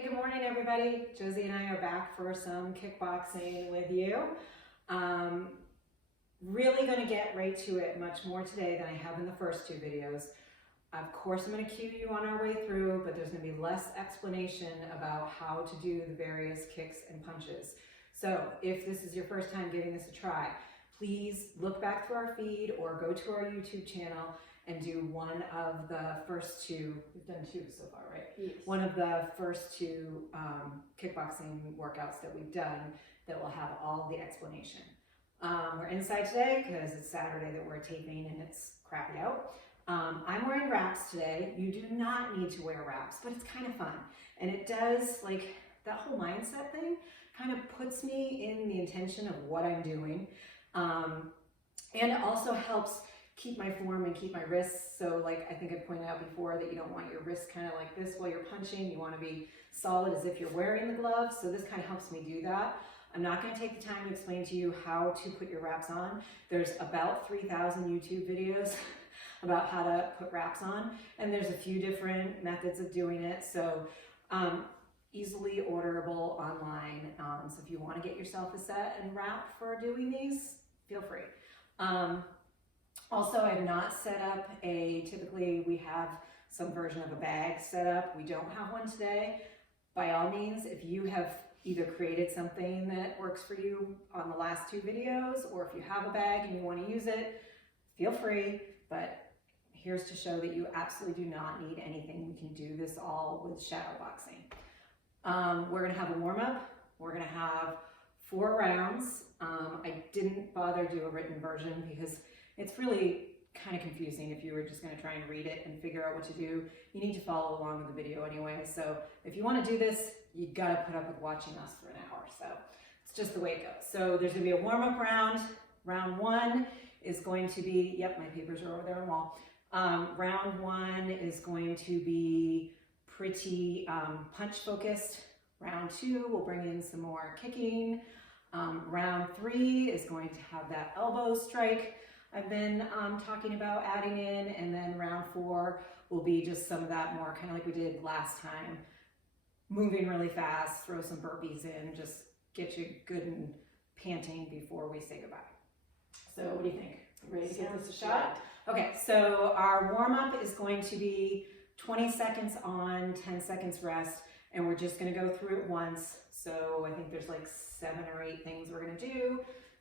Hey, good morning everybody. Josie and I are back for some kickboxing with you. Really going to get right to it much more today than I have in the first two videos. Of course, I'm going to cue you on our way through, but there's going to be less explanation about how to do the various kicks and punches. So if this is your first time giving this a try, please look back through our feed or go to our YouTube channel and do one of the first two. We've done two so far, right? Yes. One of the first two kickboxing workouts that we've done that will have all the explanation. We're inside today because it's Saturday that we're taping and it's crappy out. I'm wearing wraps today. You do not need to wear wraps, but it's kind of fun. And it does, like, that whole mindset thing kind of puts me in the intention of what I'm doing. And it also helps keep my form and keep my wrists. So like I think I pointed out before that you don't want your wrists kind of like this while you're punching. You want to be solid as if you're wearing the gloves. So this kind of helps me do that. I'm not going to take the time to explain to you how to put your wraps on. There's about 3,000 YouTube videos about how to put wraps on. And there's a few different methods of doing it. So easily orderable online. So if you want to get yourself a set and wrap for doing these, feel free. Also, I've not set up typically we have some version of a bag set up. We don't have one today. By all means, if you have either created something that works for you on the last two videos, or if you have a bag and you want to use it, feel free. But here's to show that you absolutely do not need anything. We can do this all with shadow boxing. We're going to have a warm-up. We're going to have 4 rounds. I didn't bother to do a written version because it's really kind of confusing if you were just going to try and read it and figure out what to do. You need to follow along with the video anyway. So if you want to do this, you got to put up with watching us for an hour. So it's just the way it goes. So there's going to be a warm-up round. Round 1 is going to be, yep, my papers are over there on the wall. Round 1 is going to be pretty punch focused. Round 2 will bring in some more kicking. Round 3 is going to have that elbow strike I've been talking about adding in, and then round 4 will be just some of that more kind of like we did last time, moving really fast, throw some burpees in, just get you good and panting before we say goodbye. So what do you think? Ready to give this a shot? Okay, so our warm-up is going to be 20 seconds on, 10 seconds rest, and we're just going to go through it once. So I think there's like 7 or 8 things we're going to do.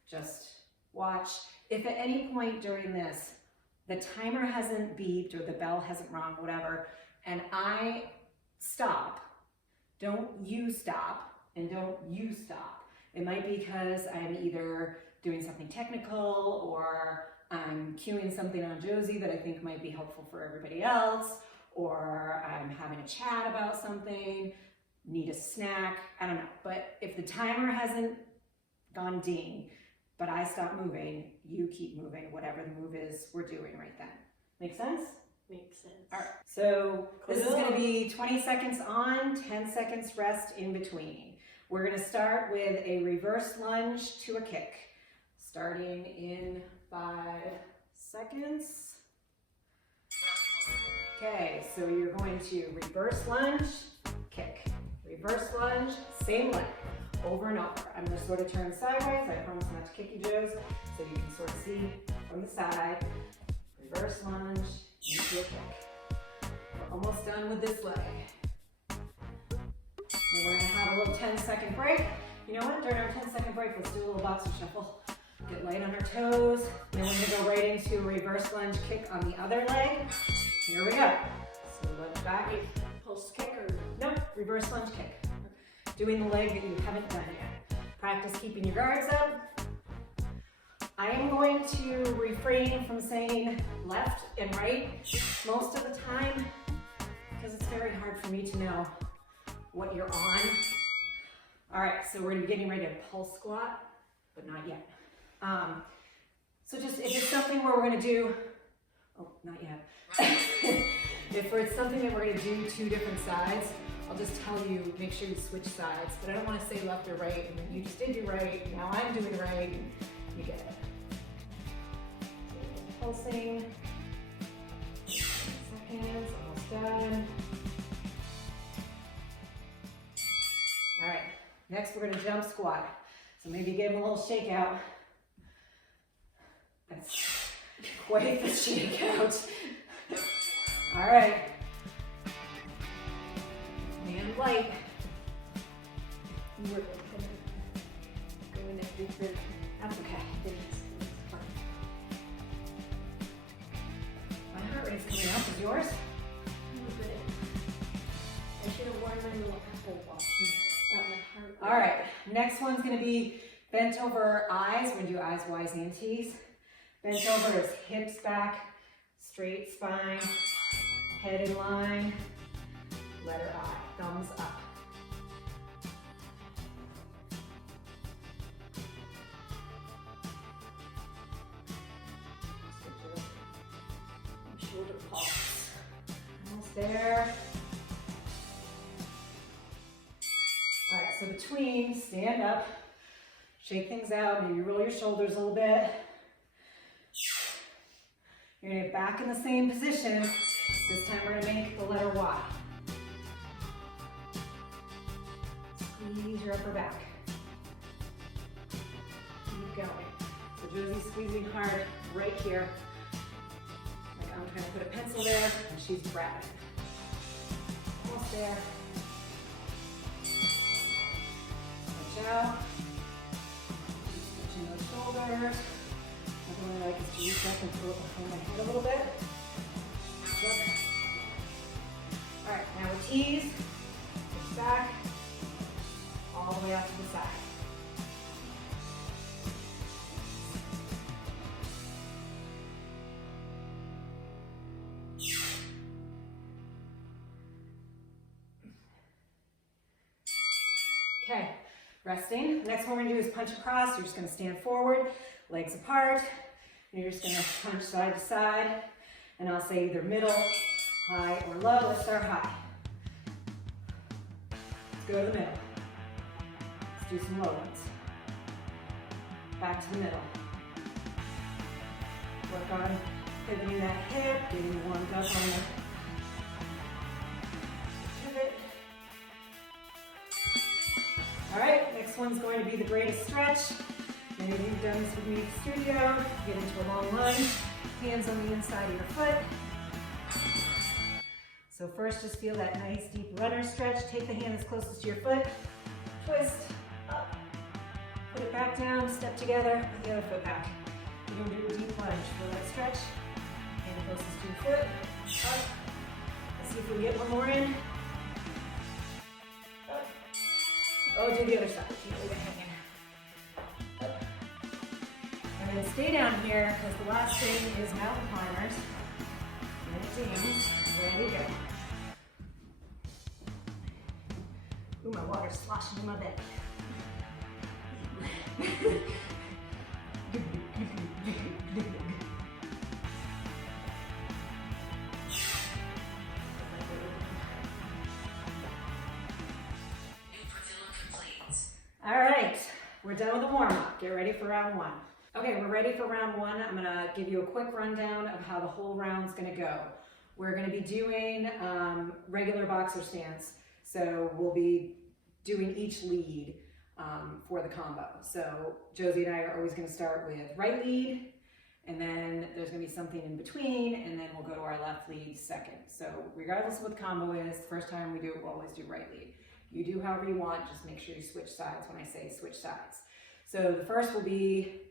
Just watch. If at any point during this, the timer hasn't beeped or the bell hasn't rung, whatever, and I stop, don't you stop, and don't you stop. It might be because I'm either doing something technical or I'm cueing something on Josie that I think might be helpful for everybody else, or I'm having a chat about something, need a snack, I don't know. But if the timer hasn't gone ding, but I stop moving, you keep moving, whatever the move is we're doing right then. Make sense? Makes sense. All right, so this is going to be 20 seconds on, 10 seconds rest in between. We're going to start with a reverse lunge to a kick, starting in 5 seconds. Okay, so you're going to reverse lunge, kick, reverse lunge, same leg, over and over. I'm going to sort of turn sideways. I promise not to kick you, Joes, so you can sort of see from the side. Reverse lunge, into a kick. We're almost done with this leg. And we're going to have a little 10-second break. You know what? During our 10-second break, let's do a little boxer shuffle. Get light on our toes. Then we're going to go right into a reverse lunge kick on the other leg. Here we go. So lunge back. Pulse kick or? Nope, reverse lunge kick. Doing the leg that you haven't done yet. Practice keeping your guards up. I am going to refrain from saying left and right most of the time because it's very hard for me to know what you're on. All right, so we're going to be getting ready to pulse squat, but not yet. So just if it's something where we're going to do, oh, not yet. If it's something that we're going to do 2 different sides, I'll just tell you, make sure you switch sides, but I don't want to say left or right, and then you just did your right, now I'm doing right, and you get it. Pulsing, 10 seconds, almost done. Next, we're gonna jump squat. So maybe give them a little shake out. That's quite the shake out. All right. Land light. You were going to do the. That's okay. My heart rate's coming up. Is yours? I should have worn my little Apple Watch. Got my heart. All right. Next one's gonna be bent over eyes. We're gonna do eyes, Y's, and T's. Bent over is hips back, straight spine, head in line, letter I, thumbs up. Shoulder pulse. Almost there. All right, so between, stand up, shake things out, maybe roll your shoulders a little bit. You're gonna get back in the same position. This time we're gonna make the letter Y. Squeeze your upper back. Keep going. So Josie's squeezing hard right here. Like I'm trying to put a pencil there, and she's grabbing. Almost there. Switch out. Switching those shoulders. I really like to reach up and pull it behind my head a little bit. Look. All right, now with T's, push back, all the way out to the side. Okay, resting. Next one we're gonna do is punch across. You're just gonna stand forward, legs apart, and you're just gonna punch side to side, and I'll say either middle, high, or low. Let's start high. Let's go to the middle. Let's do some low ones. Back to the middle. Work on pivoting that hip, getting warmed up on the pivot. All right, next one's going to be the greatest stretch. Many of you have done this with me in the studio. Get into a long lunge, hands on the inside of your foot. So first, just feel that nice deep runner stretch. Take the hand that's closest to your foot, twist, up, put it back down, step together, put the other foot back. You're gonna do a deep lunge for that stretch. Hand closest to your foot, up. Let's see if we can get one more in. Up. Oh, do the other side, can't leave it hanging. And then stay down here because the last thing is mountain climbers. Minute dance. Ready, go. Ooh, my water's sloshing in my belly. All right, we're done with the warm-up. Get ready for round one. Okay, we're ready for round one. I'm gonna give you a quick rundown of how the whole round's gonna go. We're gonna be doing regular boxer stance. So we'll be doing each lead for the combo. So Josie and I are always gonna start with right lead, and then there's gonna be something in between, and then we'll go to our left lead second. So regardless of what the combo is, the first time we do it, we'll always do right lead. You do however you want, just make sure you switch sides when I say switch sides. So the first will be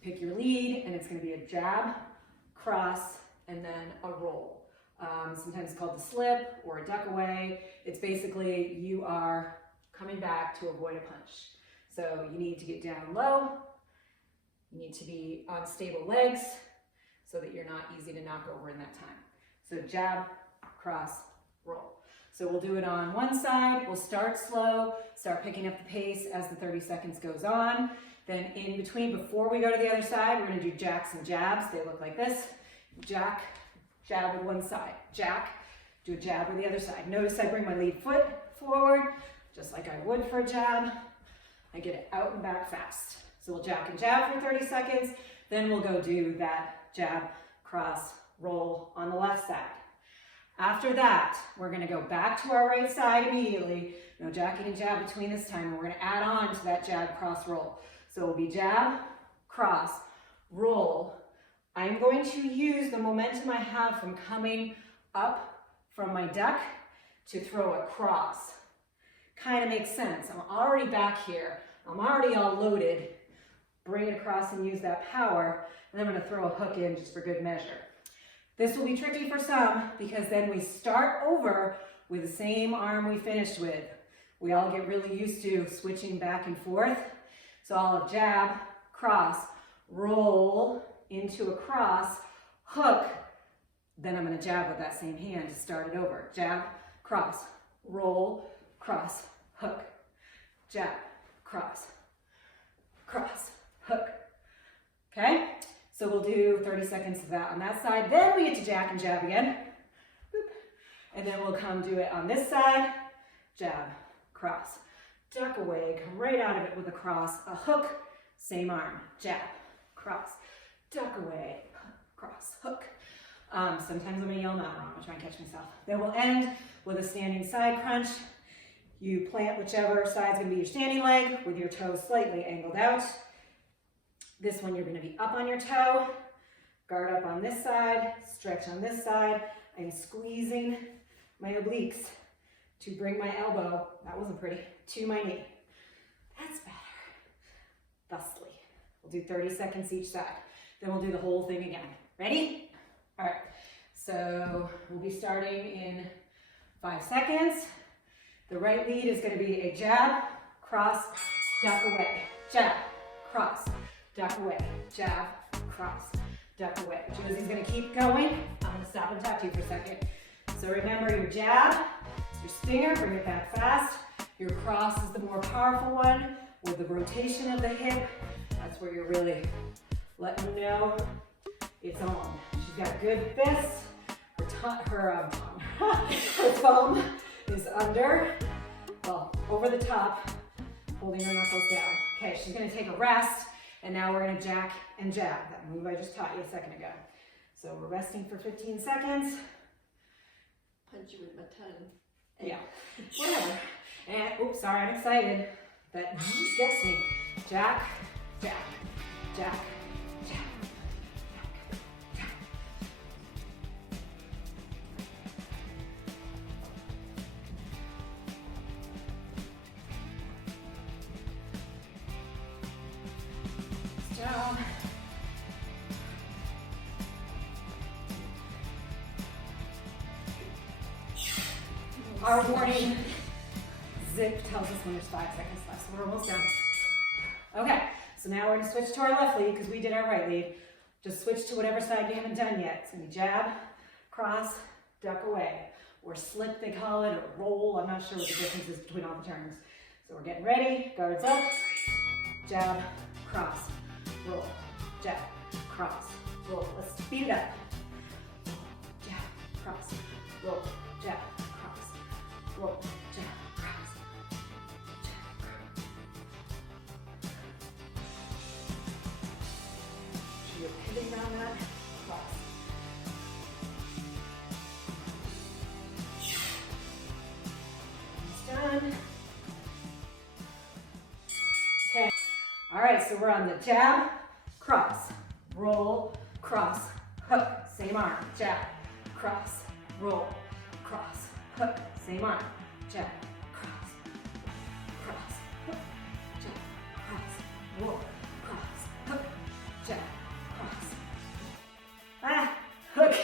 pick your lead, and it's gonna be a jab, cross, and then a roll. Sometimes it's called the slip or a duck away. It's basically you are coming back to avoid a punch. So you need to get down low. You need to be on stable legs so that you're not easy to knock over in that time. So jab, cross, roll. So we'll do it on one side. We'll start slow, start picking up the pace as the 30 seconds goes on. Then in between, before we go to the other side, we're gonna do jacks and jabs. They look like this. Jack, jab with one side. Jack, do a jab with the other side. Notice I bring my lead foot forward, just like I would for a jab. I get it out and back fast. So we'll jack and jab for 30 seconds. Then we'll go do that jab, cross, roll on the left side. After that, we're gonna go back to our right side immediately, No jacking and jab between this time. And we're going to add on to that jab, cross, roll. So it will be jab, cross, roll. I'm going to use the momentum I have from coming up from my duck to throw a cross. Kind of makes sense. I'm already back here. I'm already all loaded. Bring it across and use that power. And I'm going to throw a hook in just for good measure. This will be tricky for some because then we start over with the same arm we finished with. We all get really used to switching back and forth. So I'll have jab, cross, roll into a cross, hook, then I'm going to jab with that same hand to start it over. Jab, cross, roll, cross, hook, jab, cross, cross, hook. Okay? So we'll do 30 seconds of that on that side. Then we get to jack and jab again. Boop. And then we'll come do it on this side. Jab, cross, duck away, come right out of it with a cross, a hook, same arm, jab, cross, duck away, cross, hook. Sometimes I'm going to yell them out wrong. I'll try and catch myself. Then we'll end with a standing side crunch. You plant whichever side's going to be your standing leg with your toes slightly angled out. This one you're going to be up on your toe, guard up on this side, stretch on this side. I'm squeezing my obliques to bring my elbow, that wasn't pretty, to my knee. That's better. Thusly. We'll do 30 seconds each side. Then we'll do the whole thing again. Ready? All right. So we'll be starting in 5 seconds. The right lead is going to be a jab, cross, duck away. Jab, cross, duck away. Jab, cross, duck away. Josie's going to keep going. I'm going to stop and talk to you for a second. So remember your jab, your stinger, bring it back fast. Your cross is the more powerful one with the rotation of the hip. That's where you're really letting them know it's on. She's got a good fist. Her thumb is under, well, over the top, holding her knuckles down. Okay, she's going to take a rest, and now we're going to jack and jab, that move I just taught you a second ago. So we're resting for 15 seconds. Punch you with my tongue. Yeah, whatever. And, oops, sorry, I'm excited. That gets me. Jack, jack, jack, jack. Down. Our warning zip tells us when there's 5 seconds left, so we're almost done. Okay, so now we're going to switch to our left lead because we did our right lead. Just switch to whatever side you haven't done yet. It's going to be jab, cross, duck away, or slip they call it, or roll. I'm not sure what the difference is between all the terms. So we're getting ready, guards up, jab, cross, roll, jab, cross, roll. Let's speed it up. Jab, cross, roll, jab, cross, roll, jab, cross, jab, cross. So you're pivoting around that, cross. Almost done. Okay. All right, so we're on the jab, cross, roll, cross, hook, same arm, jab, cross, roll, cross, hook, same arm, jab, cross, cross, hook, jab, cross, roll, cross, hook, jab, cross. Ah, hook,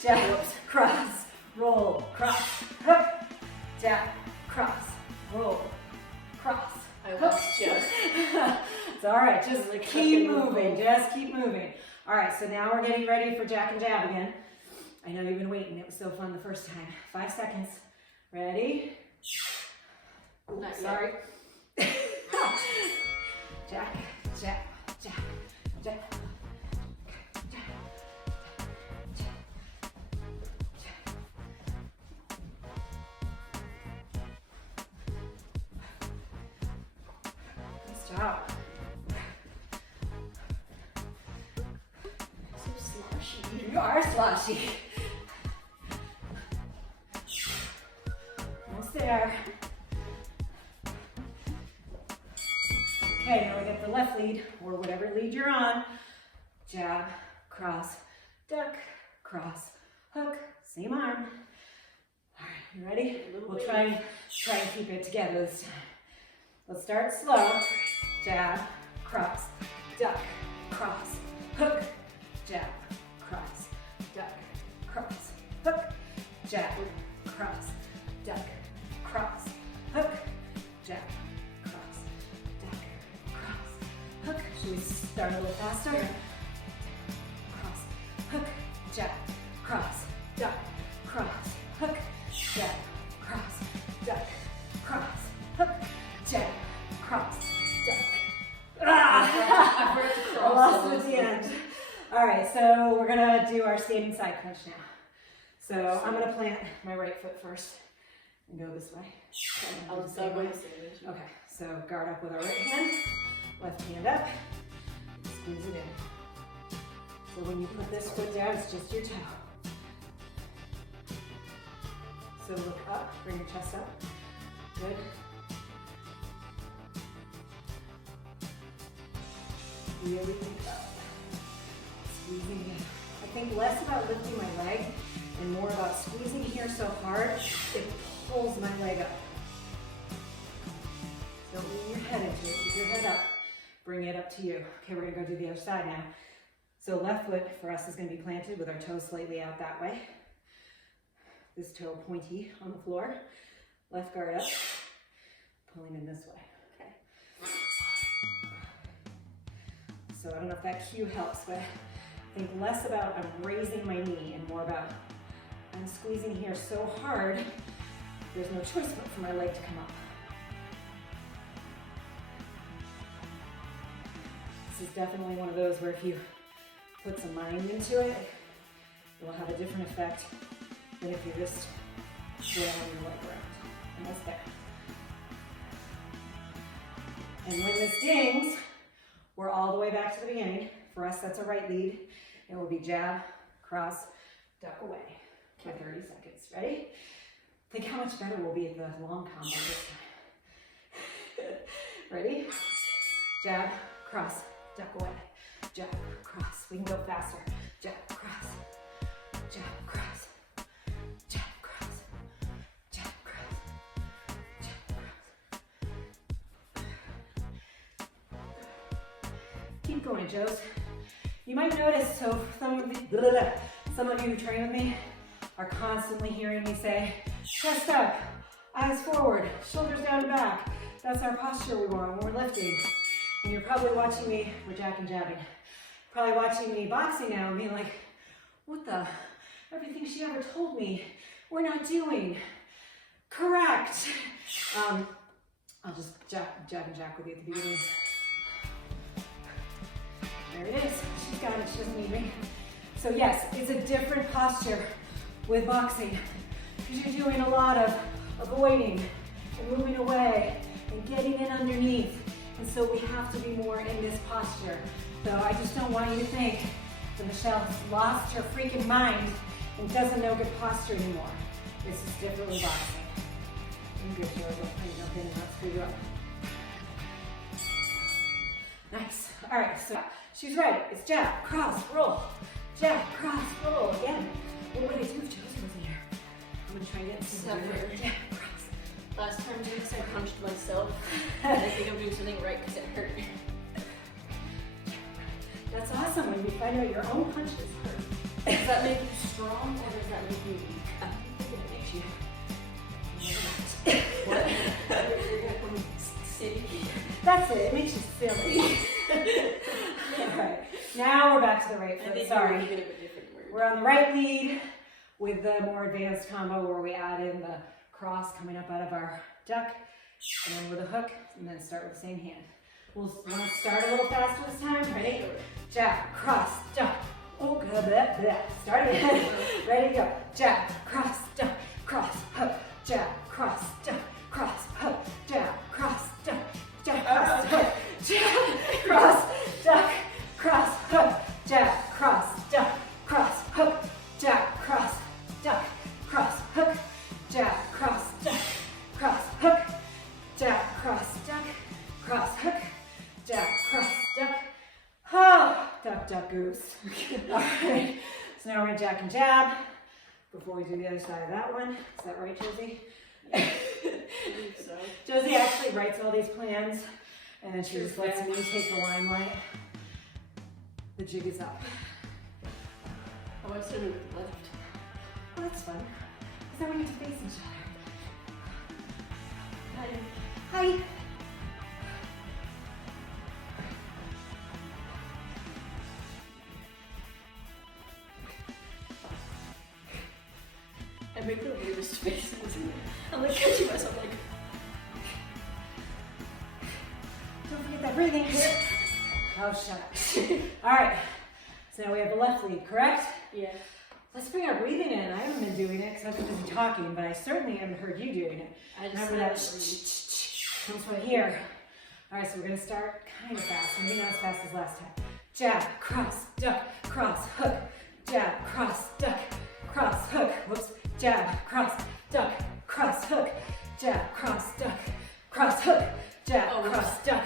jab, cross, roll, cross, hook, jab, cross, roll, cross. I lost you. It's all right, just keep moving, just keep moving. All right, so now we're getting ready for jack and jab again. I know you've been waiting, it was so fun the first time. 5 seconds, ready? Oops, Not sorry. Jack, jab, jab, jab. Wow. So sloshy. You are sloshy. Almost there. Okay, now we got the left lead, or whatever lead you're on. Jab, cross, duck, cross, hook, same arm. All right, you ready? We'll try and keep it together this time. Let's start slow. Jab, cross, duck, cross, hook, jab, cross, duck, cross, hook, jab, cross, duck, cross, hook, jab, cross, duck, cross, hook. Should we start a little faster? Cross, hook, jab, cross, duck, cross, hook, jab, cross, duck, cross, hook, jab, cross, duck. Ah! I lost it at the end. All right, so we're gonna do our standing side crunch now. So I'm gonna plant my right foot first and go this way. I'll start with Okay, so guard up with our right hand, left hand up, squeeze it in. So when you put this foot down, it's just your toe. So look up, bring your chest up. Good. Really think up. Squeezing in. I think less about lifting my leg and more about squeezing here so hard, it pulls my leg up. Don't lean your head into it, keep your head up. Bring it up to you. Okay, we're gonna go do the other side now. So left foot for us is gonna be planted with our toes slightly out that way. This toe pointy on the floor. Left guard up, pulling in this way. Okay. So I don't know if that cue helps, but think less about I'm raising my knee and more about I'm squeezing here so hard, there's no choice but for my leg to come up. This is definitely one of those where if you put some mind into it, it will have a different effect than if you just flailing your leg around. And that's there. And when this dings, we're all the way back to the beginning. For us, that's a right lead. It will be jab, cross, duck away for 30 seconds. Ready? Think how much better we'll be at the long combo this time. Ready? Jab, cross, duck away. Jab, cross. We can go faster. Jab, cross. Jab, cross. Jab, cross. Jab, cross. Jab, cross. Keep going, Joes. You might notice, so some of you who train with me are constantly hearing me say, chest up, eyes forward, shoulders down and back. That's our posture we want when we're lifting. And you're probably watching me, we're jack and jabbing, probably watching me boxing now and being like, what the, everything she ever told me, we're not doing. Correct. I'll just jab and jack with you at the beginning. There it is. She's got it. She doesn't need me. So yes, it's a different posture with boxing because you're doing a lot of avoiding and moving away and getting in underneath. And so we have to be more in this posture. So I just don't want you to think that Michelle has lost her freaking mind and doesn't know good posture anymore. This is different with boxing. I'm good, Joe. Don't jump in and not screw you up. Nice. All right, so she's right. It's jab, cross, roll. Jab, cross, roll. Again. What would I do if Josie wasn't here? I'm going to try and get some jab, cross. Last time Jinx, I punched myself. I think I'm doing something right because it hurt. That's awesome when you find out your own punches hurt. Does that make you strong or does that make you weak? I think it makes you. What? You're gonna come silly. That's it. It makes you silly. All right. Now we're back to the right foot. Sorry. We're on the right lead with the more advanced combo where we add in the cross coming up out of our duck, and then with a hook, and then start with the same hand. We'll want to start a little faster this time. Ready? Jab, cross, duck. Oh, good. Blah, blah. Start again. Ready to go. Jab, cross, duck, cross, hook. Jab, cross, duck, cross, hook. Jab, cross, duck, jab, cross, hook. Jab, cross, duck, cross, hook. Jab, cross, duck, cross, hook. Jab, cross, duck, cross, hook. Jab, cross, duck, cross, hook. Jab, cross, duck, cross, hook. goose. All right, so now we're gonna jack and jab before we do the other side of that one. Is that right, Josie? I think so. Josie actually writes all these plans, and then she just lets me take the limelight. The jig is up. Oh, I started with the left. Oh, that's fun. Is that when you have to face each other? Hi. Hi. I make the weirdest faces. I'm like catching myself like. Don't forget that breathing. Oh, shut up. All right. So now we have the left lead, correct? Yeah. Let's bring our breathing in. I haven't been doing it because I've been busy talking, but I certainly haven't heard you doing it. I just Remember that comes right here. All right, so we're going to start kind of fast. Maybe not as fast as last time. Jab, cross, duck, cross, hook. Jab, cross, duck, cross, hook. Whoops. Jab, cross, duck, cross, hook. Jab, cross, duck, cross, hook. Jab, cross, duck,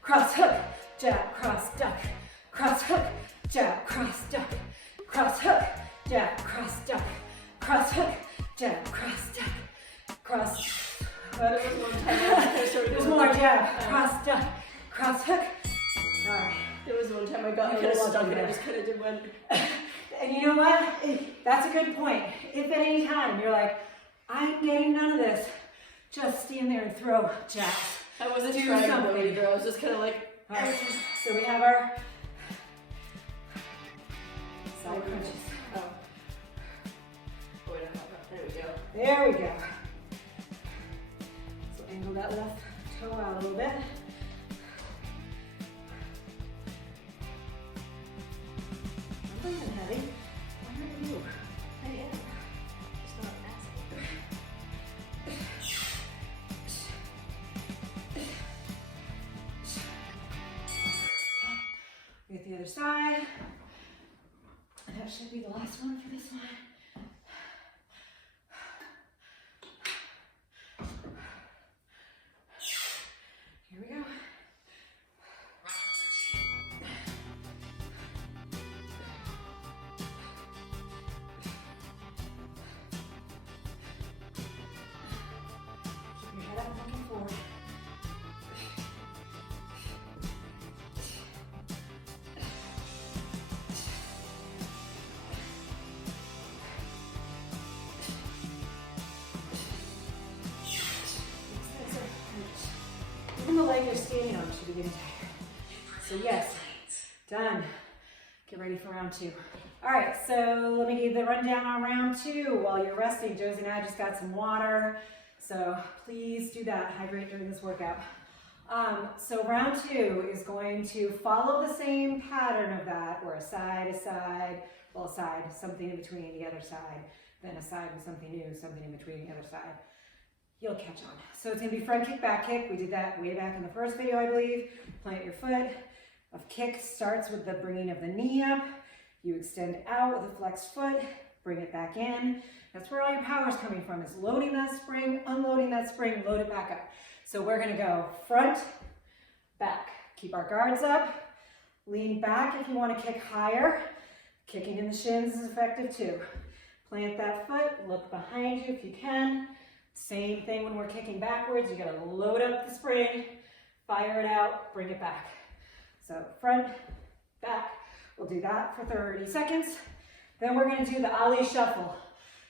cross, hook. Jab, cross, duck, cross, hook. Jab, cross, duck, cross, hook. Jab, cross, duck, cross, hook. Jab, cross, duck, cross. There's more. Jab, cross, duck, cross, hook. All right. There was one time I got kind of stuck and I just kind of did one. And you know what? That's a good point. If at any time you're like, I'm getting none of this, just stand there and throw jabs. I wasn't Do trying something. though either. I was just kind of like. All right. So we have our side crunches. Oh. Oh, wait, there we go. There we go. So angle that left toe out a little bit. I'm breathing heavy. Why are you? I am. Just not an asshole. We get the other side. And that should be the last one for this one. Here we go. Keep your head up and looking forward. Even the leg you're standing on should be getting tired. So yes, done. Get ready for round two. All right, so let me give the rundown on round two. While you're resting, Josie and I just got some water. So please do that, hydrate during this workout. So round two is going to follow the same pattern of that, where a side, well, a side, something in between the other side, then a side with something new, something in between the other side. You'll catch on. So it's gonna be front kick, back kick. We did that way back in the first video, I believe. Plant your foot. A kick starts with the bringing of the knee up. You extend out with a flexed foot, bring it back in. That's where all your power is coming from, is loading that spring, unloading that spring, load it back up. So we're gonna go front, back. Keep our guards up. Lean back if you wanna kick higher. Kicking in the shins is effective too. Plant that foot, look behind you if you can. Same thing when we're kicking backwards. You gotta load up the spring, fire it out, bring it back. So front, back. We'll do that for 30 seconds. Then we're gonna do the Ali shuffle.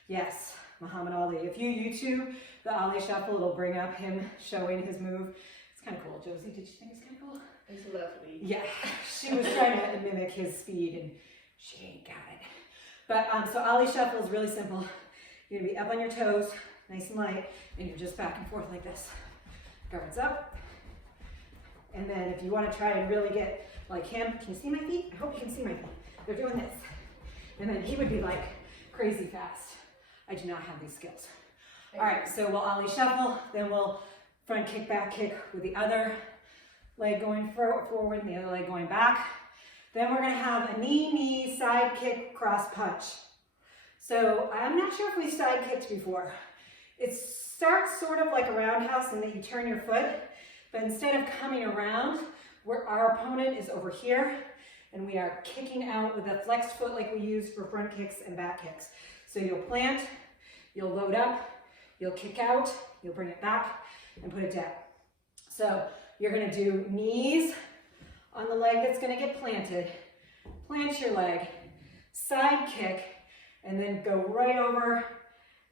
Yes, Muhammad Ali. If you YouTube the Ali shuffle, it'll bring up him showing his move. It's kind of cool. Josie, did you think it's kind of cool? It's lovely. Yeah, she was trying to mimic his speed and she ain't got it. But so Ali shuffle is really simple. You're gonna be up on your toes, nice and light, and you're just back and forth like this. Guards up. And then if you want to try and really get like him, can you see my feet? I hope you can see my feet. They're doing this. And then he would be like crazy fast. I do not have these skills. All right, so we'll Ali shuffle, then we'll front kick, back kick with the other leg going forward and the other leg going back. Then we're gonna have a knee, side kick, cross punch. So I'm not sure if we side kicked before. It starts sort of like a roundhouse in that you turn your foot, but instead of coming around, where our opponent is over here, and we are kicking out with a flexed foot like we use for front kicks and back kicks. So you'll plant, you'll load up, you'll kick out, you'll bring it back and put it down. So you're gonna do knees on the leg that's gonna get planted, plant your leg, side kick, and then go right over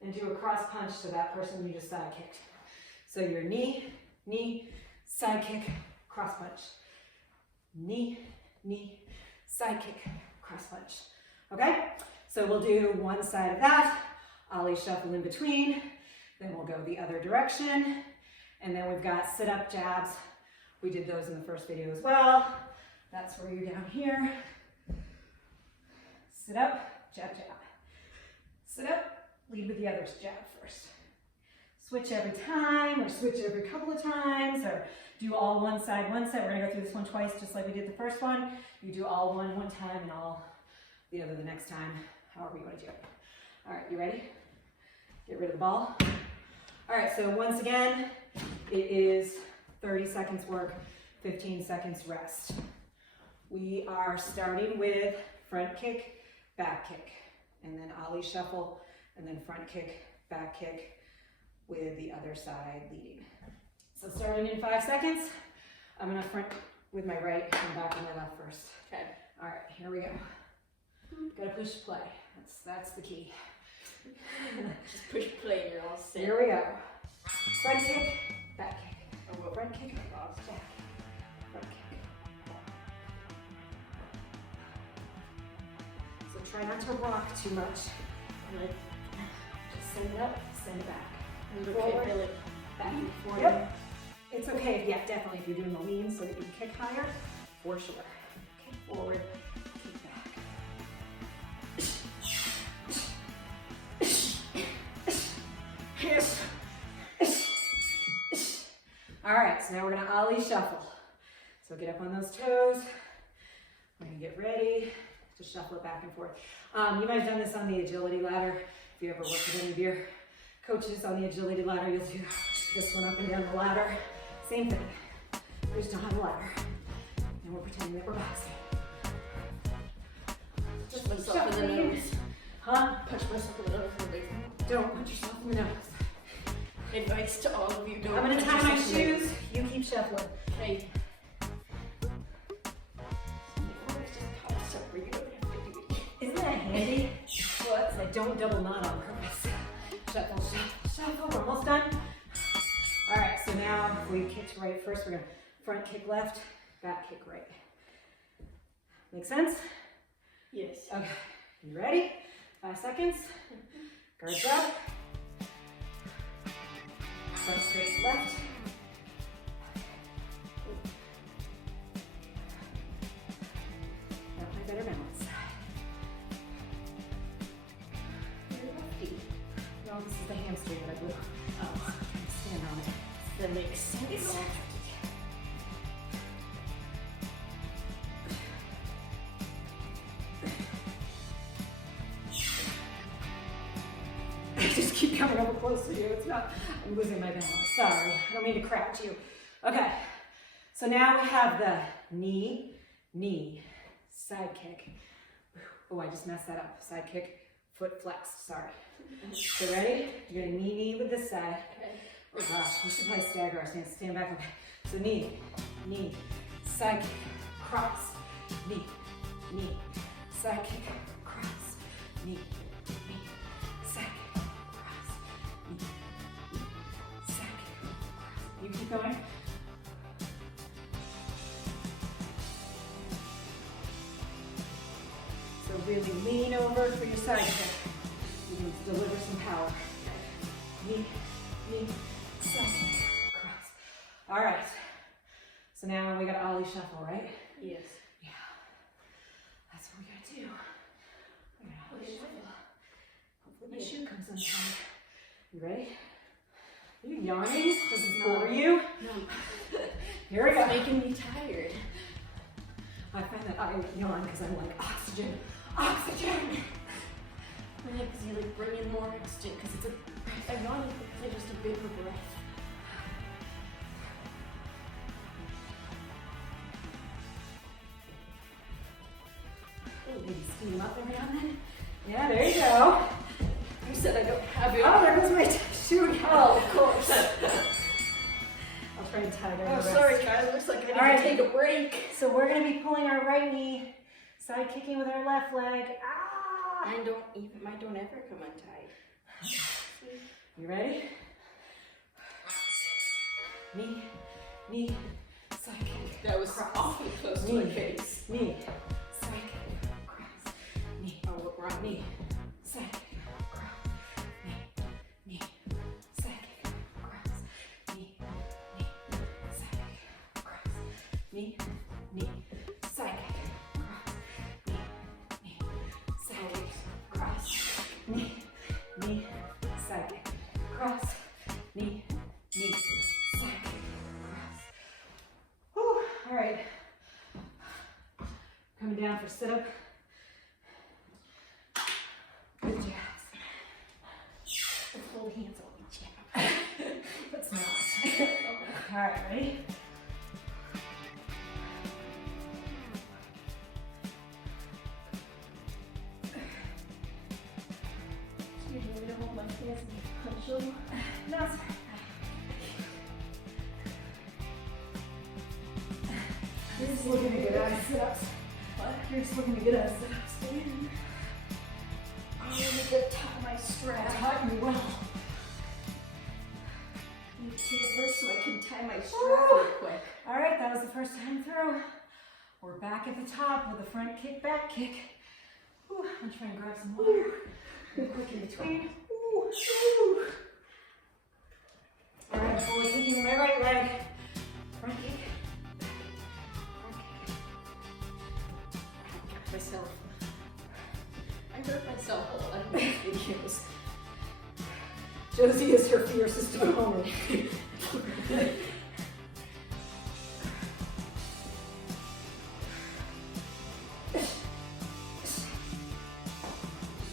and do a cross punch to that person you just side kicked. So your knee, knee, side kick, cross punch. Knee, knee, side kick, cross punch. Okay? So we'll do one side of that, ollie shuffle in between, then we'll go the other direction, and then we've got sit-up jabs. We did those in the first video as well. That's where you're down here. Sit up, jab, jab. Sit up, lead with the other jab first. Switch every time, or switch every couple of times, or do all one side, one side. We're gonna go through this one twice, just like we did the first one. You do all one time, and all the other the next time, however you wanna do it. All right, you ready? Get rid of the ball. All right, so once again, it is 30 seconds work, 15 seconds rest. We are starting with front kick, back kick, and then ollie shuffle, and then front kick, back kick, with the other side leading. So starting in 5 seconds, I'm gonna front with my right and back with my left first. Okay. All right, here we go. Gotta push play. That's the key. Just push play and you're all set. Here we go. Front kick, back kick. Oh, front kick, back. Front kick. So try not to rock too much. Just send it up, send it back. Forward, back and forward. Yep. It's okay, yeah, definitely if you're doing the lean so that you can kick higher, for sure. Kick forward, kick back. All right, so now we're gonna ollie shuffle. So get up on those toes. We're gonna get ready to shuffle it back and forth. You might have done this on the agility ladder. If you ever work with any of your coaches on the agility ladder, you'll do this one up and down the ladder. Same thing. We just don't have a ladder. And we're pretending that we're boxing. Just myself in the nose. Huh? Punch myself in the nose. Don't punch yourself in the nose. Advice to all of you, don't I'm gonna punch tie my yourself in the nose. shoes. You keep shuffling. Okay. Isn't that handy? Well, it's like don't double knot on purpose. Shuffle, shuffle, shuffle. We're almost done. All right, so now if we kicked right first, we're gonna front kick left, back kick right. Make sense? Yes. Okay, you ready? 5 seconds. Guards up. Front straight left. Got my better balance. You're lefty. No, this is the hamstring that I blew. Oh, stand on it. That makes sense. I just keep coming over close to you. It's not, I'm losing my balance. Sorry, I don't mean to crouch you. Okay, so now we have the knee, knee, side kick. Oh, I just messed that up. Side kick, foot flexed, sorry. So ready? You're gonna knee with this side. Okay. Oh gosh, we should probably stagger our stance. Stand back. Okay. So knee, knee, side kick, cross, knee, knee, side kick, cross, knee, knee, side kick, cross, knee, knee, side kick, cross. You keep going. So really lean over for your side kick. You can deliver some power. Knee, knee, side kick, cross. All right. So now we got ollie shuffle, right? Yes. Yeah. That's what we gotta do. We gotta ollie shuffle. Hopefully my shoe comes untied. You ready? Are you yawning? Does it bore you? No. Here we go. It's making me tired. I find that I yawn because I'm like, oxygen, oxygen. Because you like bring in more oxygen because it's a, I yawn because I just a bigger breath. Maybe speed them up every now and then. Yeah, there you go. You said I don't have it. Oh, there goes my shoe again. Oh, of course. I'll try and tie it Oh, over. sorry guys, looks like I need All right. to take a break. So we're gonna be pulling our right knee, side kicking with our left leg. Ah! Mine don't ever come untied. You ready? Knee, knee, side kick. That was awfully close to my face. Knee, side kick, cross. Knee, Oh, look wrong. knee, side kick, cross. Knee, side kick, cross. Knee, side kick, cross. Knee, side kick, cross. Knee, side kick, cross. Knee, side kick, cross. Knee, side kick, cross. Whew. All right. Coming down for sit-up. Good jabs. The full hands on each jab. Let's not. All right, ready? Excuse me, to hold my hands and punch them. No, it's fine. You're just looking to get out of sit-ups. What? You're just looking to get out of sit-ups. I'm gonna get top of my I strap. taught you well. I need to take a break so I can tie my strap real quick. All right, that was the first time through. We're back at the top with a front kick, back kick. Whew, I'm gonna try and grab some water. Real quick in between. Ooh, ooh. All right, fully kicking my right leg. Front kick. Myself. I hurt myself a lot in these videos. Josie is her fiercest opponent.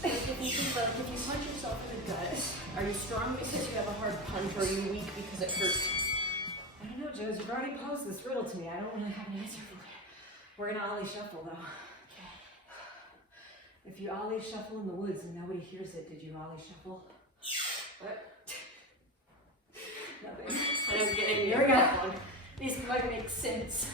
If you think about it, if you punch yourself in the gut, are you strong because you have a hard punch, or are you weak because it hurts? I don't know, Josie. You've already posed this riddle to me. I don't really have an answer for it. We're gonna ollie shuffle though. If you ollie shuffle in the woods and nobody hears it, did you ollie shuffle? What? Nothing. I don't get any Here we of go. that one. These might make sense.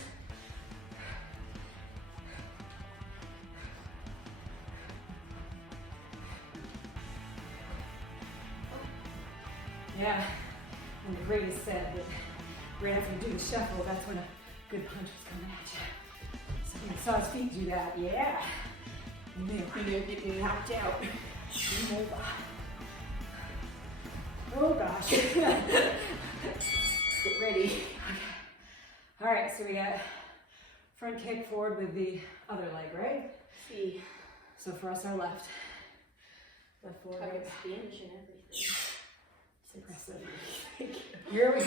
Yeah. And the greatest said that right after you do the shuffle, that's when a good punch was coming at you. So when I saw his feet do that, yeah. You knew. You're getting knocked out. Game over. Oh gosh. Get ready. All right, so we got front kick forward with the other leg, right? See, So for us, our left. Left forward, talking right. Spanish and everything. Impressive. Thank you. Here we go.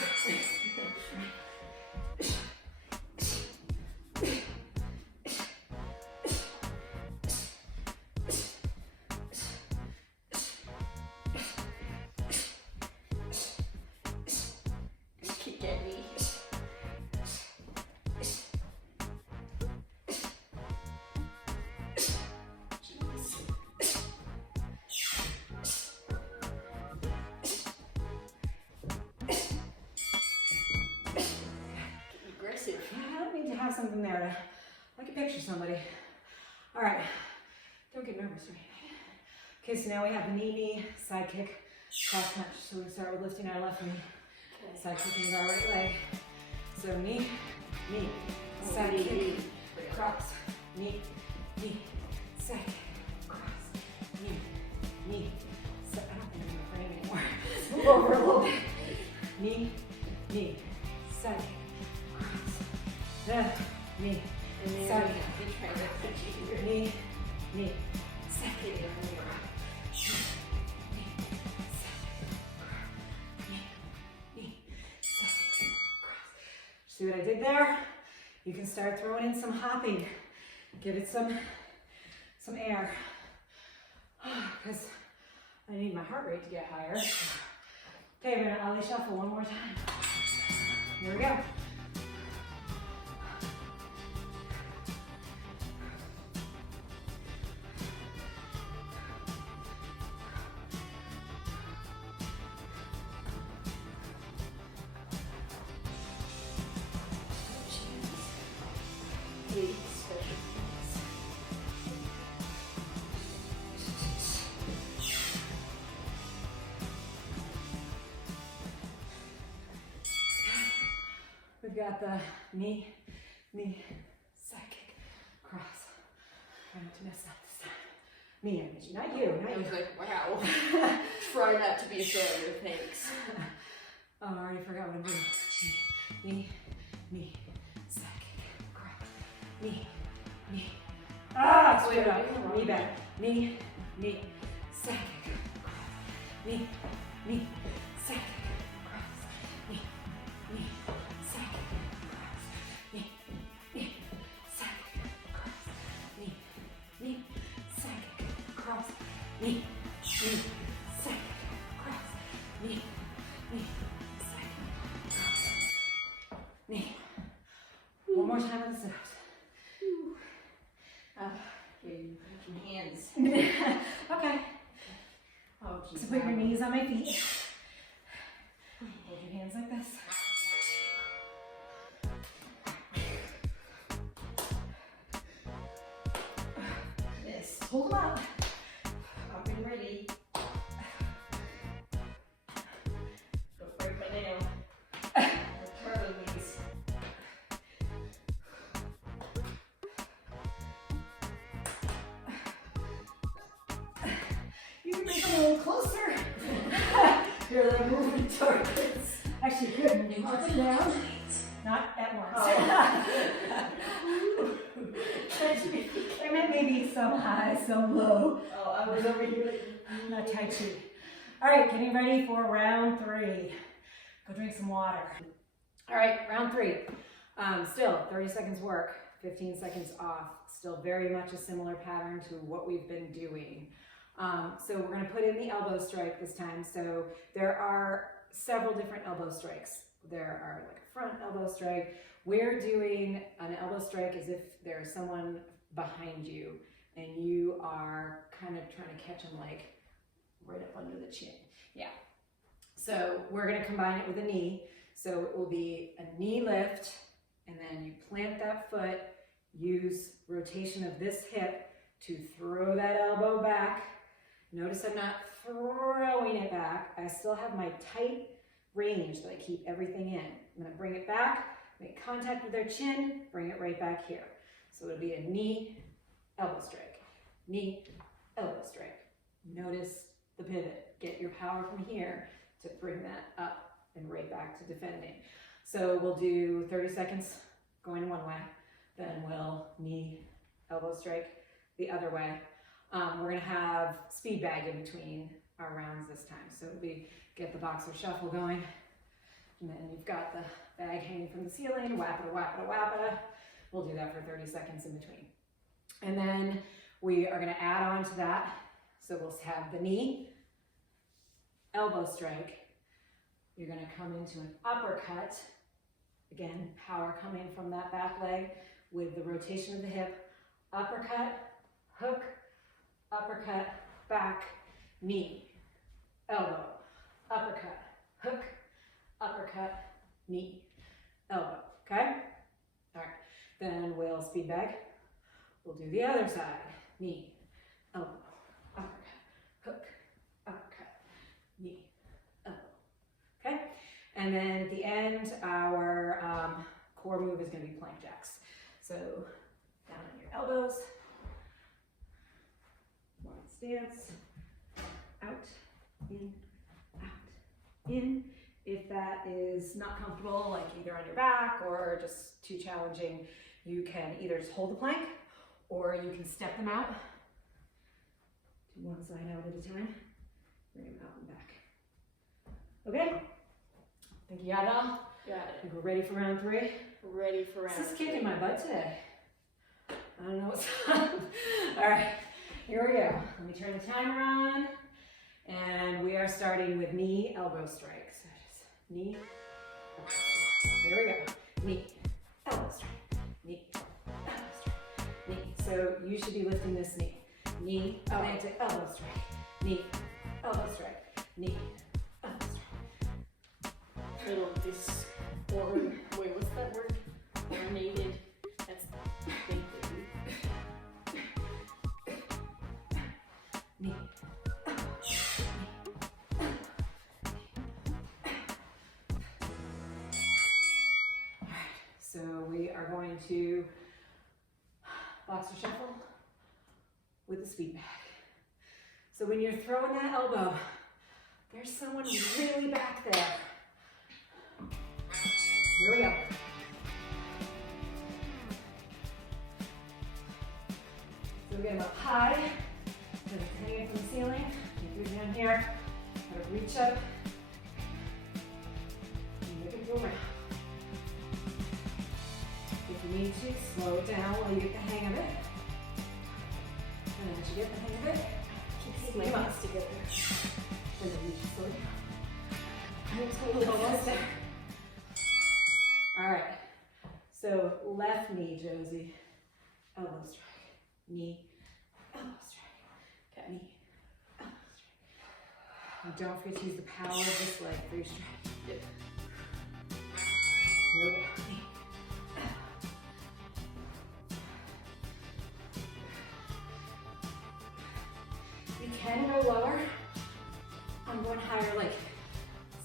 Kick at me. Aggressive. Yeah, I don't need to have something there to, I can picture somebody. All right, don't get nervous, right? Okay, so now we have the knee, side kick, cross punch. So we start with lifting our left knee, side kicking with our right leg. So knee, side kick, cross, knee, side kick, cross, knee, so I don't think I'm in the frame anymore. Move over a little bit. Knee, side kick, cross, knee, And then side they try to punch you here. knee, side kick, Get it over here. See what I did there? You can start throwing in some hopping. Give it some air. Because I need my heart rate to get higher. Okay, we're gonna ollie shuffle one more time. Here we go. got the knee, side kick, cross. Try not to mess up this time. Me, Angie, not you, not I you. was like, wow. Try not to be a failure, thanks. Oh, I already forgot what I'm doing. Knee, side kick, cross. Knee. Ah, Wait, split up. wait, Knee back. Knee, side kick, cross. Knee, side kick, cross. Knee, side kick, cross. Knee, side kick, cross. Knee, side kick, cross. Knee, side kick, cross. Knee, side kick, cross. Knee. One more time with the sit-ups. Okay, some hands. Okay. Oh, geez. So put your knees on my feet. Hold your hands like this. This. Hold them up. Up and ready. Don't break my nail. Charlie knees. You can make them a little closer. Here, they're moving towards. Actually, good. Up and down. Not at once. I meant maybe some high, some low. Oh, I was over here. Not Tai Chi. All right, getting ready for round 3. Go drink some water. All right, round 3. Still 30 seconds work, 15 seconds off. Still very much a similar pattern to what we've been doing. So we're going to put in the elbow strike this time. So there are several different elbow strikes. There are like a front elbow strike. We're doing an elbow strike as if there's someone behind you and you are kind of trying to catch them like right up under the chin. Yeah. So we're going to combine it with a knee. So it will be a knee lift and then you plant that foot, use rotation of this hip to throw that elbow back. Notice I'm not throwing it back. I still have my tight range that I keep everything in. I'm going to bring it back, make contact with their chin, bring it right back here. So it'll be a knee, elbow strike, knee, elbow strike. Notice the pivot. Get your power from here to bring that up and right back to defending. So we'll do 30 seconds going one way, then we'll knee, elbow strike the other way. We're going to have speed bag in between our rounds this time. So we get the boxer shuffle going, and then you've got the bag hanging from the ceiling, whap-a-da, whap-a-da, whap-a-da. We'll do that for 30 seconds in between. And then we are going to add on to that. So we'll have the knee, elbow strike. You're going to come into an uppercut. Again, power coming from that back leg with the rotation of the hip. Uppercut, hook, uppercut, back, knee, elbow, uppercut, hook, uppercut, knee, elbow. Okay? All right. Then we'll speed bag. We'll do the other side. Knee, elbow, uppercut, hook, uppercut, knee, elbow. Okay? And then at the end, our core move is going to be plank jacks. So down on your elbows. One stance. Out, in, out, in. If that is not comfortable, like either on your back or just too challenging, you can either just hold the plank or you can step them out. Do one side out at a time. Bring them out and back. Okay? Think you got it all? Got it. Think we're ready for round 3? Ready for round This is 3. kicking my butt today. I don't know what's up. All right, here we go. Let me turn the timer on. And we are starting with knee, elbow strike. So just knee, elbow strike. Here we go. Knee, elbow strike. Knee, elbow strike. Knee. So you should be lifting this knee. Knee, planted, elbow strike. Knee, elbow strike. Knee, elbow strike. Little wait, what's that word? Ornated. That's the big thing. Knee. Alright, are going to boxer shuffle with the sweep bag. So when you're throwing that elbow, there's someone really back there. Here we go. So we get them up high, because it's hanging from the ceiling. You do it down here, gotta reach up, and make it go around. If you need to, slow it down while you get the hang of it. And once you get the hang of it, keep my hands together. And then you just slow down. I'm totally almost there. All right. So left knee, Josie. Elbow strike. Knee. Elbow strike. Okay. Knee. Elbow strike. And don't forget to use the power of this leg for your strike. Yep. Here we go. Knee. You can go lower. I'm going higher, like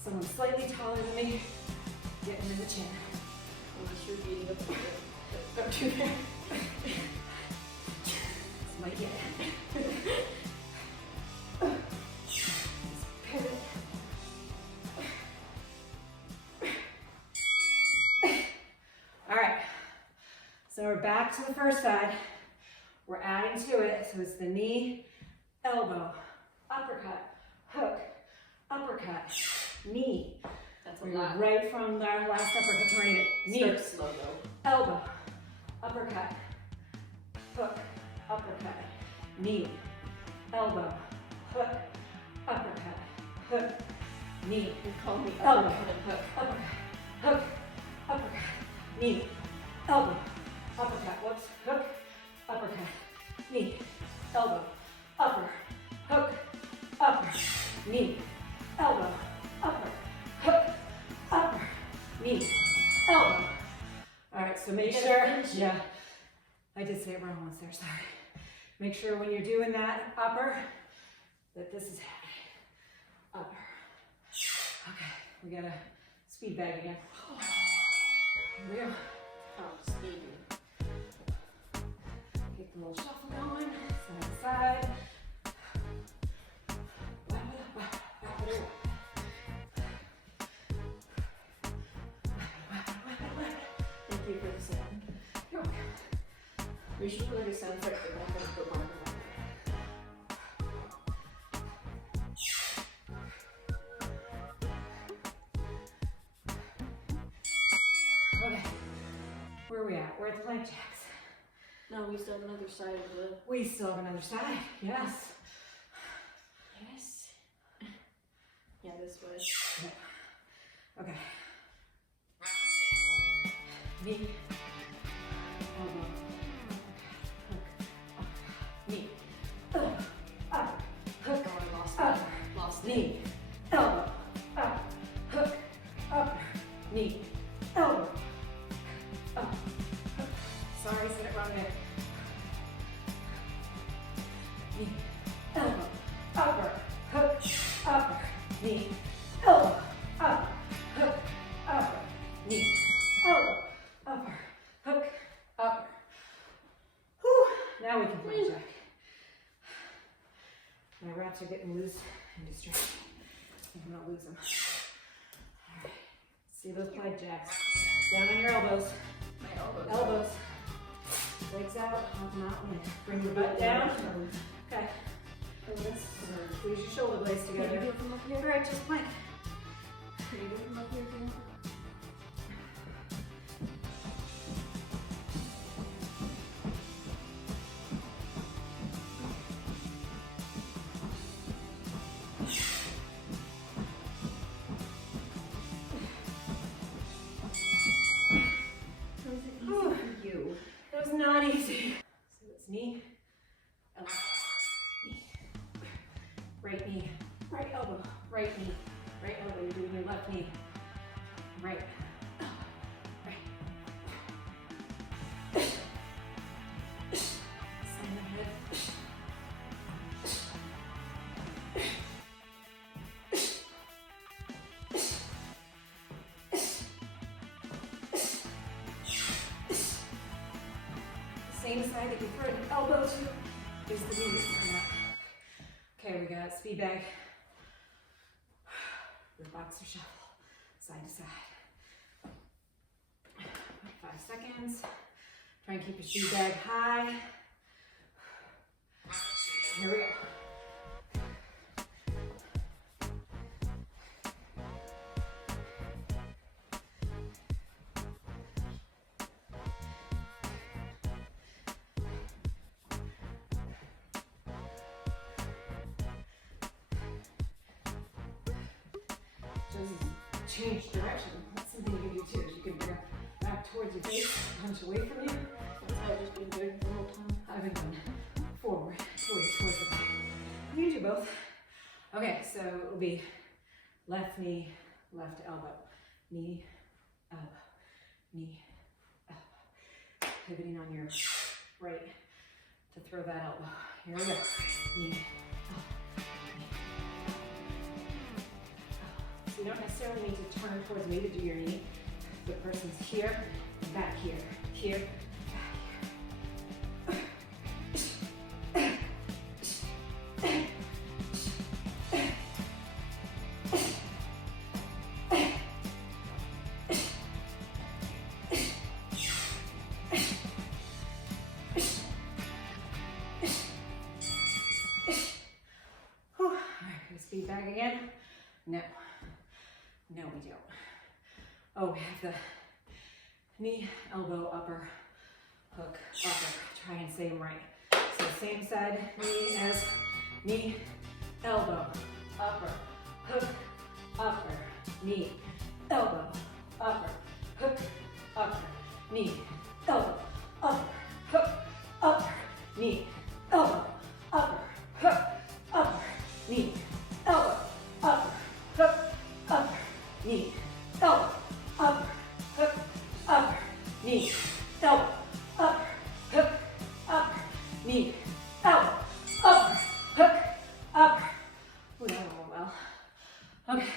someone slightly taller than me, getting in the chin. Unless you're beating up the Don't do that. This might get it. Just pivot. All right. So we're back to the first side. We're adding to it. So it's the knee, elbow, uppercut, hook, uppercut, knee. That's a We're lot. right from our last uppercut tournament. Knee, Start slow though. elbow, uppercut, hook, uppercut, knee, elbow, hook, uppercut, hook, knee, You call me elbow, uppercut and hook. uppercut, hook, uppercut, knee, elbow, uppercut, whoops, hook, uppercut, knee, elbow, upper, hook, upper, knee, elbow, upper, hook, upper, knee, elbow. All right, so make sure, yeah, I did say it wrong once there, sorry. Make sure when you're doing that upper, that this is happening. Upper. Okay, we got a speed bag again. Here we go. Oh, speeding. Get the little shuffle going, side to side. Thank you for the sound. You're welcome. We should put like a sound effect for that. That's the one. Okay, where are we at? We're at the plank jacks. No, we still have another side of the. We still have another side, yes. Yes. Yeah, this way. Okay. Knee, elbow, hook, up, knee, up, hook, Oh, I lost up, it. Lost it. knee, elbow, up, hook, up, knee, elbow, up, hook. Sorry, I said it wrong there. Knee, elbow, upper, hook, upper, knee, elbow, up, hook, upper, knee, elbow, upper, hook, upper. Whew. Now we can plank jack. My wraps are getting loose and distracted. I'm gonna lose them. All right. See those plank jacks. Down on your elbows. My elbows. Elbows. Legs out. Arms out. Bring the butt down. Okay. Squeeze your shoulder blades Can you together. do it from up here? All right, just plank. Can you do it from up here again? Whew. That was not easy. So it's knee, elbow, knee, right knee, right elbow, right knee, right elbow. You're doing your left knee, right, right. Send the head. same side that you throw an elbow to is the knee that's coming up. Okay, we got speed bag. The boxer shuffle, side to side. 5 seconds. Try and keep your speed bag high. Here we go. Just change direction. That's something you can do too. You can bring it back towards your face, punch away from you. That's how I've just been doing the whole time. I've been going forward, towards the back. You can do both. Okay, so it'll be left knee, left elbow, knee, elbow, knee, elbow. Pivoting on your right to throw that elbow. Here we go. Knee, elbow, knee. So you don't necessarily need to turn towards me to do your knee. The person's here, back here, here, back here. Speed bag again? No. No, we don't. Oh, we have the knee, elbow, upper, hook, upper. Try and say them right. So same side knee as knee, elbow, upper, hook, upper, knee, elbow, upper, hook, upper, knee, elbow, upper, hook, upper, knee, elbow, upper, hook, upper, knee, elbow, upper, hook, upper, knee, elbow, upper, hook, upper, knee, elbow, upper, hook, upper, knee, elbow, upper, hook, upper. Ooh, that went well. Okay.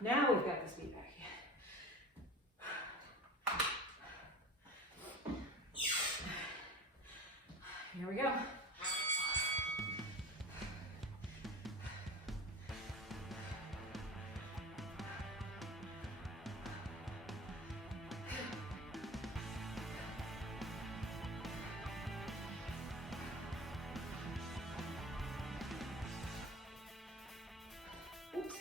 Now we've got the speed back again. Here we go. Oops.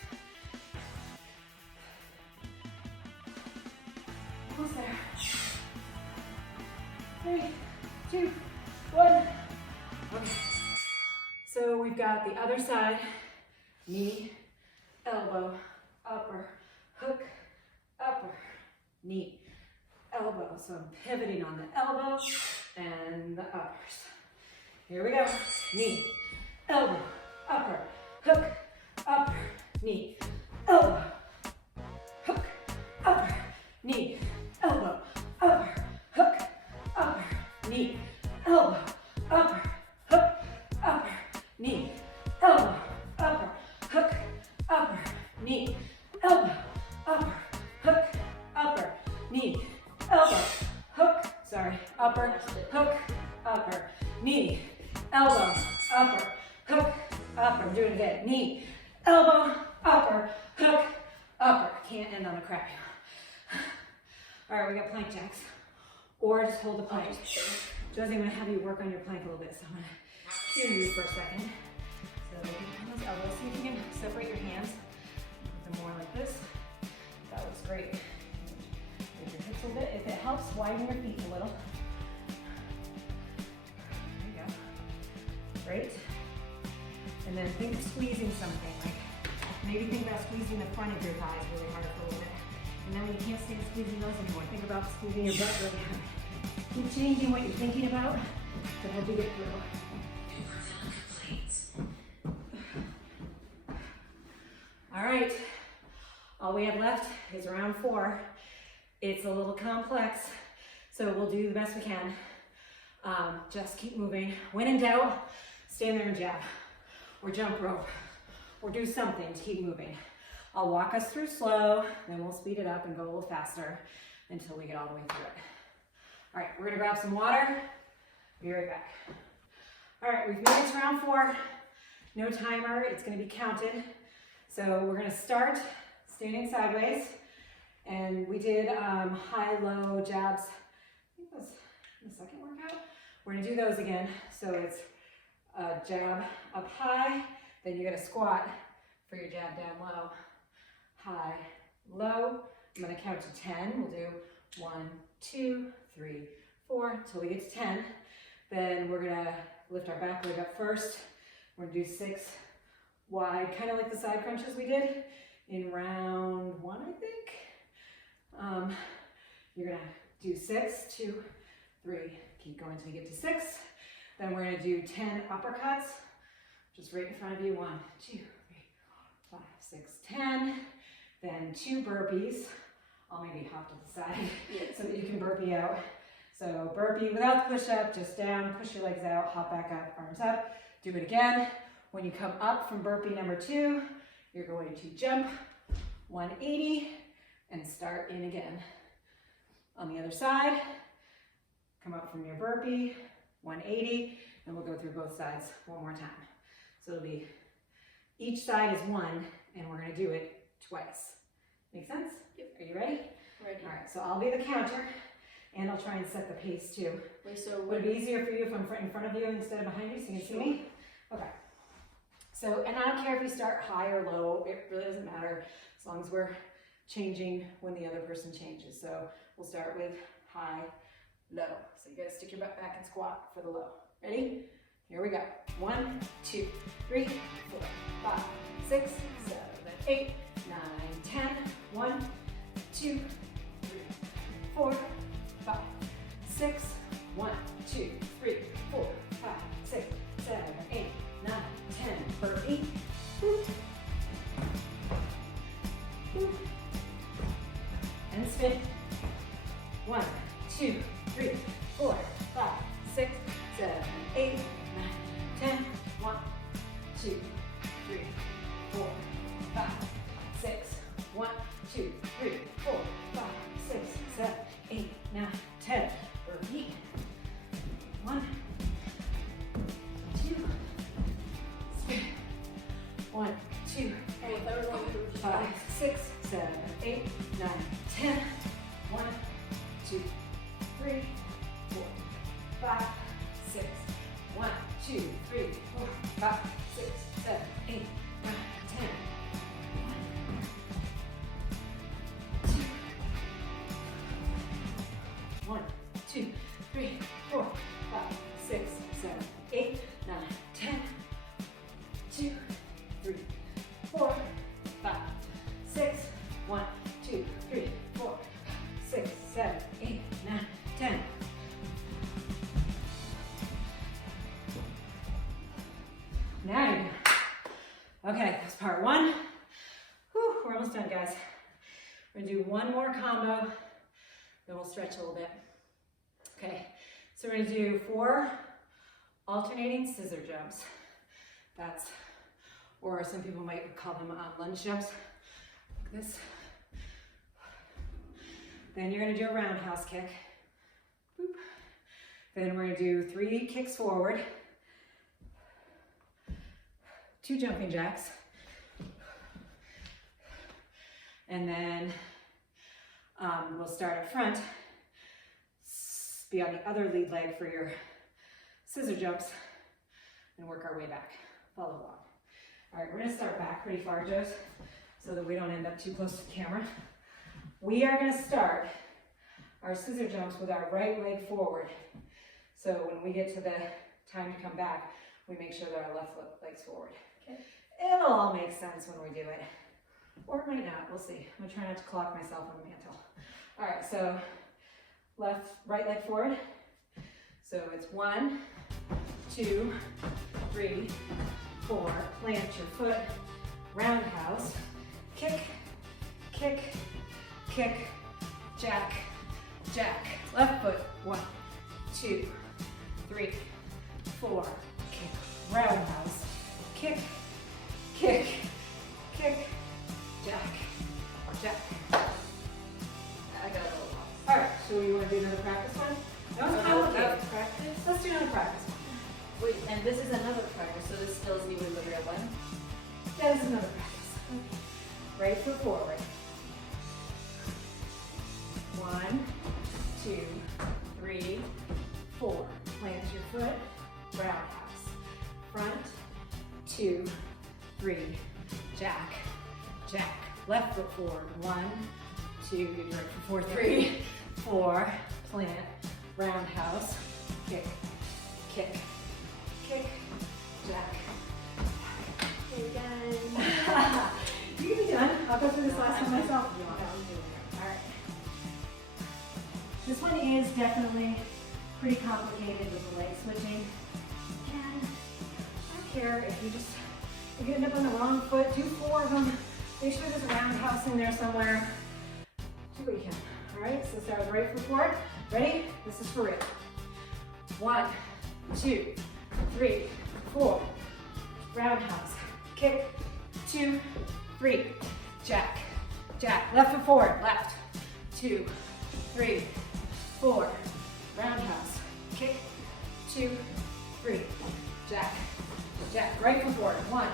Almost there. 3, 2, 1. Okay. So we've got the other side. Knee, elbow, upper, hook, upper, knee, elbow. So I'm pivoting on the elbow and the uppers. Here we go. Knee, elbow, upper, hook, upper, knee, elbow, hook, upper, knee, elbow, upper, hook, upper, knee, elbow, upper, hook, upper, knee, elbow, upper, hook, upper, knee, elbow, upper, hook, upper, knee, elbow, hook, upper, hook, upper, knee, elbow, upper, hook, upper. I'm doing it again. Knee, elbow, upper, hook, upper. Can't end on a crappy one. All right, we got plank jacks. Or just hold the plank. Josie, I'm gonna have you work on your plank a little bit, so I'm gonna cue you for a second. So on those elbows, see if you can separate your hands. Put them more like this. That looks great. Move your hips a little bit. If it helps, widen your feet a little. There you go. Great. And then think of squeezing something. Like maybe think about squeezing the front of your thighs really hard for a little bit. And then when you can't stand squeezing those anymore, think about squeezing your butt really hard. Keep changing what you're thinking about to help you get through. All right, all we have left is round 4. It's a little complex, so we'll do the best we can. Just keep moving. When in doubt, stand there and jab, or jump rope, or do something to keep moving. I'll walk us through slow, then we'll speed it up and go a little faster until we get all the way through it. All right, we're gonna grab some water. Be right back. All right, we've made it to round 4. No timer, it's gonna be counted. So we're gonna start standing sideways. And we did high-low jabs. I think it was in the second workout. We're gonna do those again. So it's a jab up high, then you're gonna squat for your jab down low. High, low. I'm gonna count to 10. We'll do 1, 2, 3, 4, until we get to 10. Then we're gonna lift our back leg up first. We're gonna do 6 wide, kind of like the side crunches we did in round 1, I think. You're gonna do 6, 2, 3, keep going until you get to 6. Then we're gonna do 10 uppercuts, just right in front of you. 1, 2, 3, 4, 5, 6, 10. Then 2 burpees. I'll maybe hop to the side so that you can burpee out. So burpee without the push up, just down, push your legs out, hop back up, arms up. Do it again. When you come up from burpee number 2, you're going to jump 180 and start in again. On the other side, come up from your burpee, 180, and we'll go through both sides one more time. So it'll be, each side is 1, and we're gonna do it twice. Make sense? Yep. Are you ready? Ready. All right, so I'll be the counter, and I'll try and set the pace too. Wait, so Would it be easier for you if I'm in front of you instead of behind you so you can see me? Okay. So, and I don't care if you start high or low, it really doesn't matter as long as we're changing when the other person changes. So we'll start with high, low. So you gotta stick your butt back and squat for the low. Ready? Here we go. 1, 2, 3, 4, 5, 6, 7, 8, 9, 10. 1, 2, 3, 4, 5, 6. 1, 2, 3, 4, 5, 6, 7, 8, 9, 10. Burpee. Woo. Woo. And spin. 1, 2, 3, 4, 5, 6, 7, 8, 9, 10. 1, 2, 3, 4, 5, 6. 1, 2, 3, 4, 5, 6, 7, 8, 9, 10. Repeat. 1, 2, spin. 1, 2, 3, 4, 5, 6, 7, 8, 9, 10. 1, 2, 3, 4, 5, 6. 1, 2, 3, 4, 5, 6, 7, 8, 9, 10. 1, 2, 3, 4, 5, 6, 7, 8, 9, 10. 2, 3, 4, 5, 6. 1, 2, 3, 4, 6, 7, 8, 9, 10. Now you're done. Okay, that's part 1. Whew, we're almost done, guys. We're gonna do one more combo, then we'll stretch a little bit. Okay, so we're gonna do 4 alternating scissor jumps. That's, or some people might call them lunge jumps, like this. Then you're gonna do a roundhouse kick. Boop. Then we're gonna do 3 kicks forward, 2 jumping jacks, and then we'll start up front, be on the other lead leg for your scissor jumps, and work our way back. Follow along. All right, we're gonna start back pretty far, Joes, so that we don't end up too close to the camera. We are gonna start our scissor jumps with our right leg forward. So when we get to the time to come back, we make sure that our left leg's forward. Okay. It'll all make sense when we do it. Or it might not, we'll see. I'm gonna try not to clock myself on the mantle. All right, so right leg forward. So it's 1, 2, 3, 4, plant your foot, roundhouse, kick, kick, kick, jack, jack, left foot, 1, 2, 3, 4, kick, roundhouse, kick, kick, kick, jack, jack. I got it all. All right, so you want to do another practice one? do another practice. Wait, and this is another practice, so this still is even the real one? That is another practice. Right foot forward. 1, 2, 3, 4. Plant your foot, roundhouse. Front, 2, 3, jack, jack. Left foot forward. 1, 2, you're right foot 4, 3, 4. Plant, roundhouse, kick, kick, kick, jack. Okay, done. You can be done. I'll go through this last one myself if you want. All right. This one is definitely pretty complicated with the leg switching. Again, I don't care if you end up on the wrong foot. Do 4 of them. Make sure there's a roundhouse in there somewhere. Do what you can. All right. So start with right foot forward. Ready? This is for real. 1, 2, 3, 4. Roundhouse. Kick. 2, 3. Jack. Jack. Left foot forward. Left. 2, 3, 4. Roundhouse. Kick. 2, 3. Jack. Jack. Right foot forward. 1,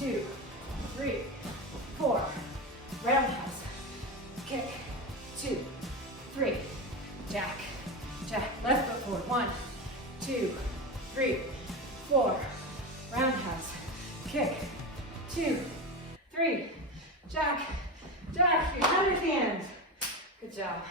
2, 3, 4. Roundhouse. Kick. 2, 3. Jack. Jack. Left foot forward. 1, 2, 3, 4. Roundhouse. Kick. 2, 3. Jack. Jack. Your other hand. Good job.